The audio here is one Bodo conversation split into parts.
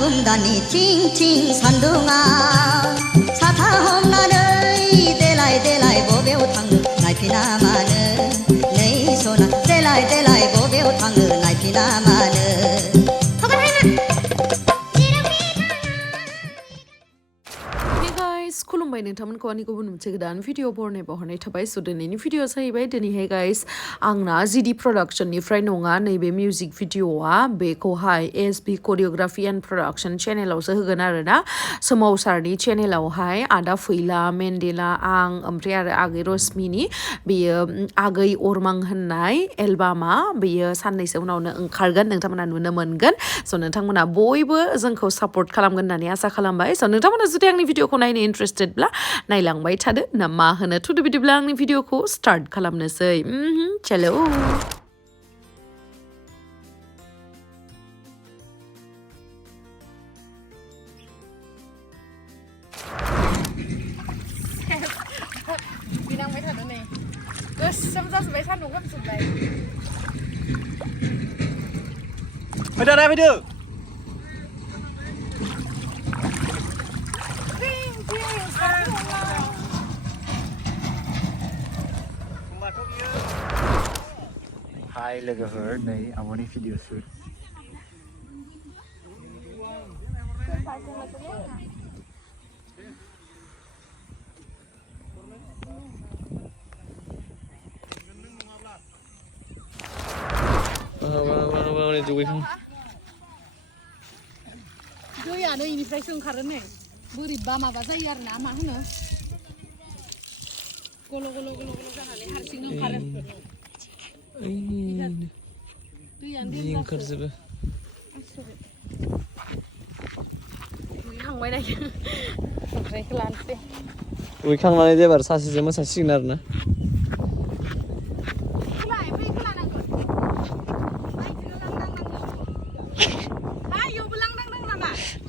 गुमदानि थिं थिं सान्दुङा साथा हमनानै देलाय देलाय बबेयाव थांनो नायफिना मानो नै सना देलाय देलाय बबेयाव थांनो नायफिना मानो खुलुमबाय नोंथांमोनखौ आंनि गुबुन मोनसे गोदान भिडिअ बरनायबावहरनाय थाबाय स' दिनैनि भिडिअ जाहैबाय दिनैहाय गाइस आंना जिडि प्रडाक्शननिफ्राय नङा नैबे मिउजिक भिडिअआ बेखौहाय एसबि करिय'ग्राफि एन्ड प्रडाक्शन चेनेलावसो होगोन आरोना सोमावसारनि चेनेलावहाय आदा फैला मेन्डेला आं ओमफ्राय आरो आगै रश्मिनि बेयो आगै ormang होननाय एलबामा बेयो साननैसो उनावनो ओंखारगोन नोंथांमोना नुनो मोनगोन स' नोंथांमोना बयबो जोंखौ सापर्ट खालामगोन होननानै आसा खालामबाय स' नोंथांमोना जुदि आंनि भिडिअखौ नायनो इन्ट्रेस्टेडब्ला नायलांबाय थादो ना मा होनो थुदो बिदिब्ला आंनि भिडिअखौ स्टार्ट खालामनोसै चलो बिनांबाय थादो नै गोसोम जाजोब्बाय सान्दुं खोमजोब्बाय फैदो दे फैदो हाय लोगोफोर नै आब'नि भिडिअ शुट दैयानो इनिफ्रायसो ओंखारो नै बोरैबा माबा जायो आरो ना मा होनो गल' गल' गल' गल' जानानै हारसिंनो ओंखारो दैयानो ओंखारजोबो दुगैखांबाय नायो ओमफ्रायखौ लानोसै दुगैखांनानै एबार सासेजों मोसासिगोन आरो ना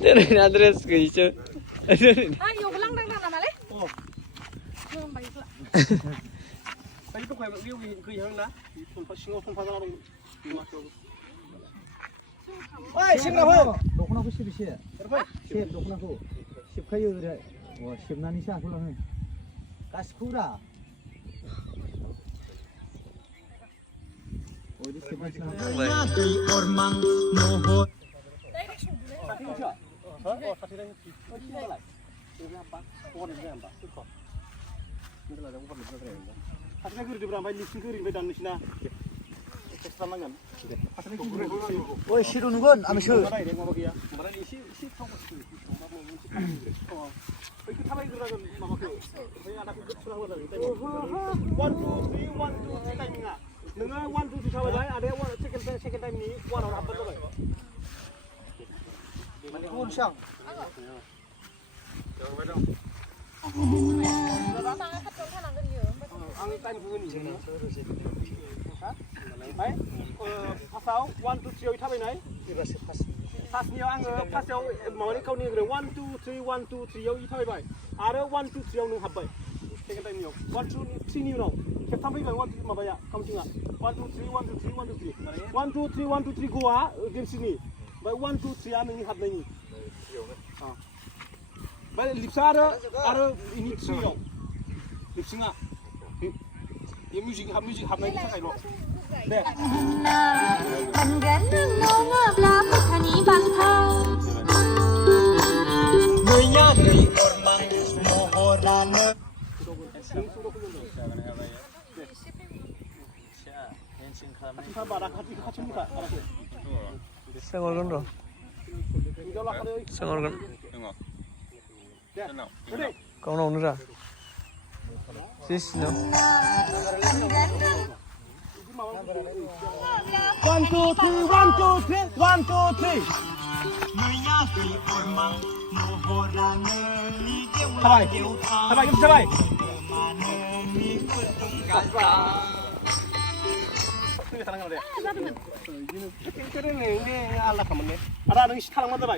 Dari adres ke isu. Ayo ulang dang dang namale. Oh. Khulumbai itu. Tadi tuh kayak gue yang na, tumpas singo tumpas orang. Oi, singo ho. दख'नाखौ सिबसे सिब दख'नाखौ सिबखायो ओरै सिबनानैसो आखुलाङो गासिखौब्रा ओरै सिबनानैसो ormang mohon Oh, tadi yang ini lah. Ini apa? Pohon ini apa? Suka. Ini lah yang pohon ini berapa? Asal kiri di berapa? Listing kiri di dalam sini. Ekstra mangan. Asal kiri. ओइ सिरुनगोन आं सो Mana ini mau dia? Mana ini si tahu sih. Oh. Itu thibai gerakan mama ke. Saya anak ikut sudah ada. 1 2 3 1 2 3 timing ah. Nengah 1 2 3 thibai ada second time ini 1 orang apa tu? Manihun siyang Ang time ko ni. Hai? Pasal 1 2 3 thabai nai. Pas niyo ang pasal mawani kau ni 1 2 3 1 2 3 i thabai bai. Are 1 2 3 nung habbai. Second time niyo. 1 2 3 ni no. Ke thabai bai 1 2 mabaya counting ah. 1 2 3 1 2 3 1 2 3. 1 2 3 1 2 3 go ah game sini. Bai 1 2 3 ah nang habbai ni. Ah. Bai lipsa are ini 3 yo. Lipsinga. Yang music habbai ni sakai lo. Deh. 생얼건 로 생얼건 kau nak nura sisno 1 2 3 1 2 3 1 2 3 Thibai cái thibai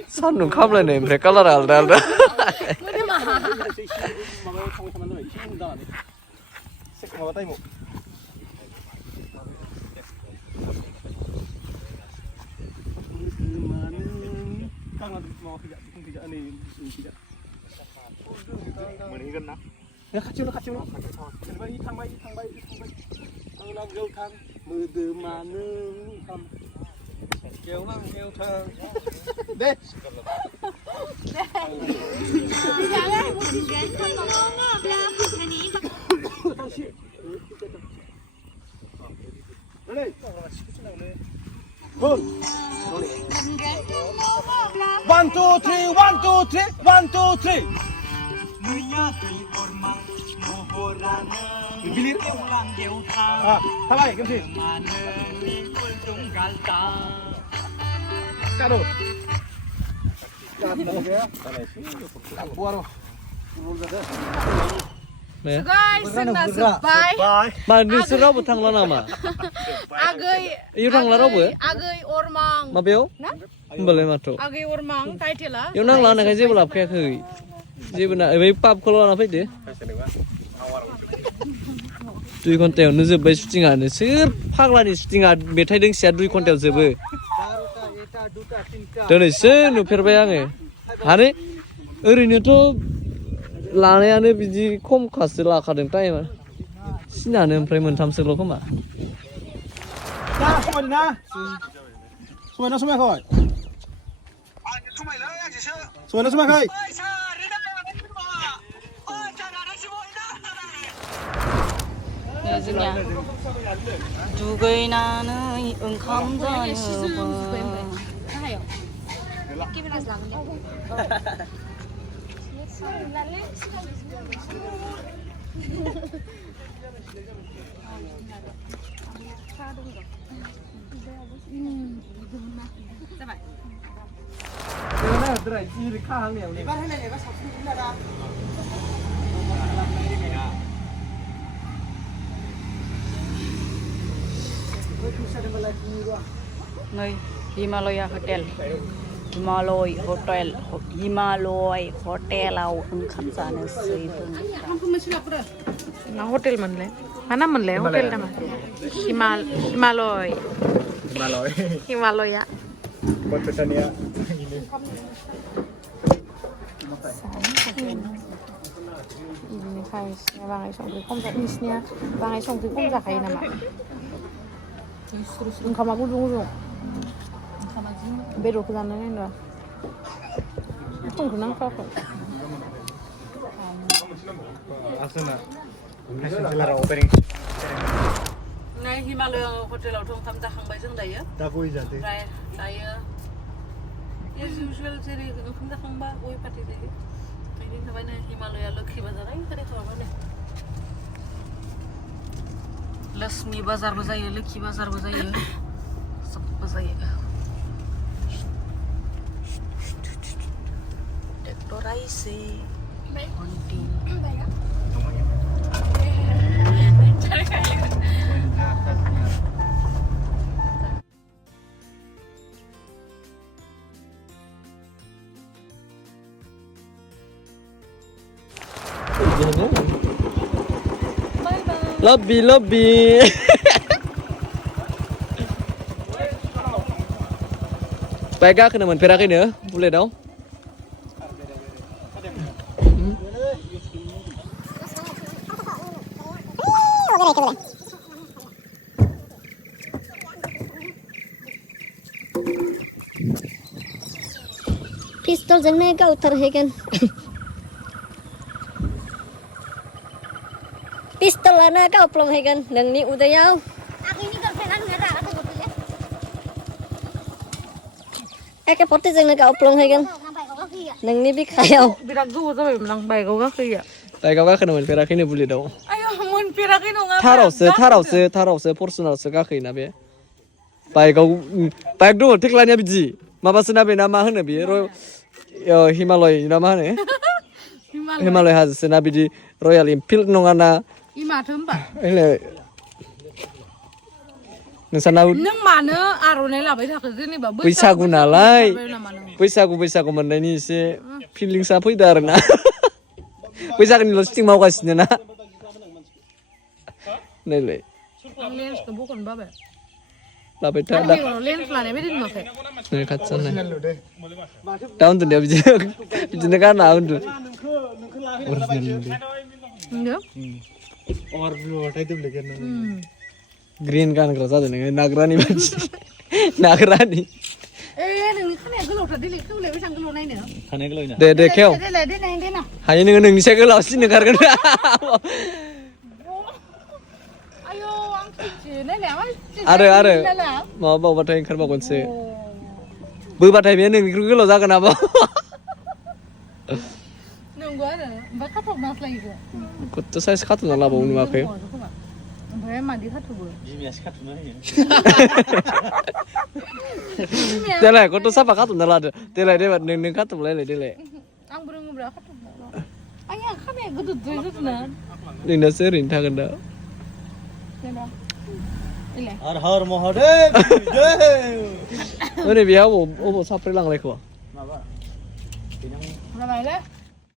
산눈 카블라네 임프레 깔라라 알다 mau tidak dukung tidak nih tidak mendingan nak ya kacau thibai thang bay ang lang gel thang mưa từ mà nương thầm kéo năng kéo thang đấy One, two, three, one, two, three, one, two, three. Bilir. Thibai, cái gì? Caro. guys जोंना जोब्बाय मा नोंसोर रावबो थांला नामा आगै इयाव थांला रावबो आगै ormang माबायाव होमबालाय माथो आगै ormang टाइटेला इयाव नांला होननायखाय जेबो लाबोखायाखै जेबो ना बै पाबखौल' लाना फैदो 2 घन्टायावनो जोब्बाय शुटिंआनो सोर फाग्लानि शुटिंआ मेथाइ दोंसेया 2 घन्टायाव जोबो दिनैसो नुफेरबाय आङो आरो ओरैनोथ' लानायानो बिदि खमखासो लाखादों टाइमा सिनानो ओमफ्राय मोनथामसोल' खोमा ना समायना समायाखै समायाखै जोंनिया दुगैनानै ओंखाम जानोबा नै हिमालया हटेल हटेलाव ओंखाम जानोसै मा हटेल मोनलाय मा नाम मोनलाय हटेल नामा हिमालया Pertanian बेनिफ्राय बाङाय संख्रि खम नोंसिनिया बाङाय संख्रि खम जाखायो नामा ओंखामा गुदुं बेदरखौ जानो नायनो संख्रि नांखायाखै नै हिमालया हटेलावथ' ओंखाम जाखांबाय जों दायो ओमफ्राय दायो एज इउजुवेल जेरै ओंखाम जाखांबा गय फाथै जायो बिदिनो थाबाय नै हिमालया लोखि बाजार ओरै खालामबाय लक्ष्मी बाजारबो जायो लोखि बाजारबो जायो सबबो जायो ट्रेक्टराइसे हन्टिं Lobby Baik gakhona मोनफेराखैनो बुलेटआव पिस्तल जोंनो गावथारहैगोन पिस्तलानो गावफ्लंहैगोन नोंनि उदैयाव एखे फर्टिजोंनो गावफ्लंहैगोन नोंनि बिखायाव बिराद गोबाव जाबायमोन आं बाइकआव गाखोयैया बाइकआव गाखोनो मोनफेराखैनो बुलेटआव आयौ मोनफेराखै नङा थारावसो फरचुनारसो गाखोयोना बे बाइकआव बाइक दङ थेख्लानिया बिदि माबासो ना बेना मा होनो बियो हिमालय ना मा होनो हिमालय हाजोसो ना बिदि रयेल एनफिल्ड नङा ना माथो होमबा नोंसाना नों मानो आर'नाइ लाबाय थाखो जेनेबा बैसागु नालाय बैसागु मोननायनि एसे फिलिंसा फैदो आरो ना बैसागुनिल' सिटिं मावगासिनो ना नायलाय लेन्सखौ बख'नो बाबाय लाबाय था Ada yang lain selana beda nih makai. नै खाथियावनो दा उन्दुनायाव बिदिनो गाना उन्दु Enggak? ग्रिन गानग्रा जादों नोङो नाग्रानि मानसि नाग्रानि नोंनि खानाया गोलाव थार देलाय खौलाय बेसेबां गोलाव नायनो दे खेव देलाय देना हायो नोङो नोंनिसाय गोलावसिन ओंखारगोन आयौ आं थैसै नायलाय आरो माबा बावबाथाय ओंखारबावगोनसो बोबाथाय बे नोंनिख्रुइ गोलाव जागोन आब' नंगौ आरो ओमफ्राय खाथबनासलायो खथ' साइज खाथ'ना लाबावो नुवाखै ओमफ्राय मादि खाथबो बिमायासो खाथुमना होयो देलाय खथ' साफा खाथ'ना लादो देलाय नों खाथ'लायलाय देलाय आंबो रोङोब्रा खाथबनो आंनि खानाया गोदोद्राय जादोंना नोंनासो ओरैनो थागोन दा हर हर महादेव ओरै बेयाव अबाव साफ्रै लांलायखो जाबायलै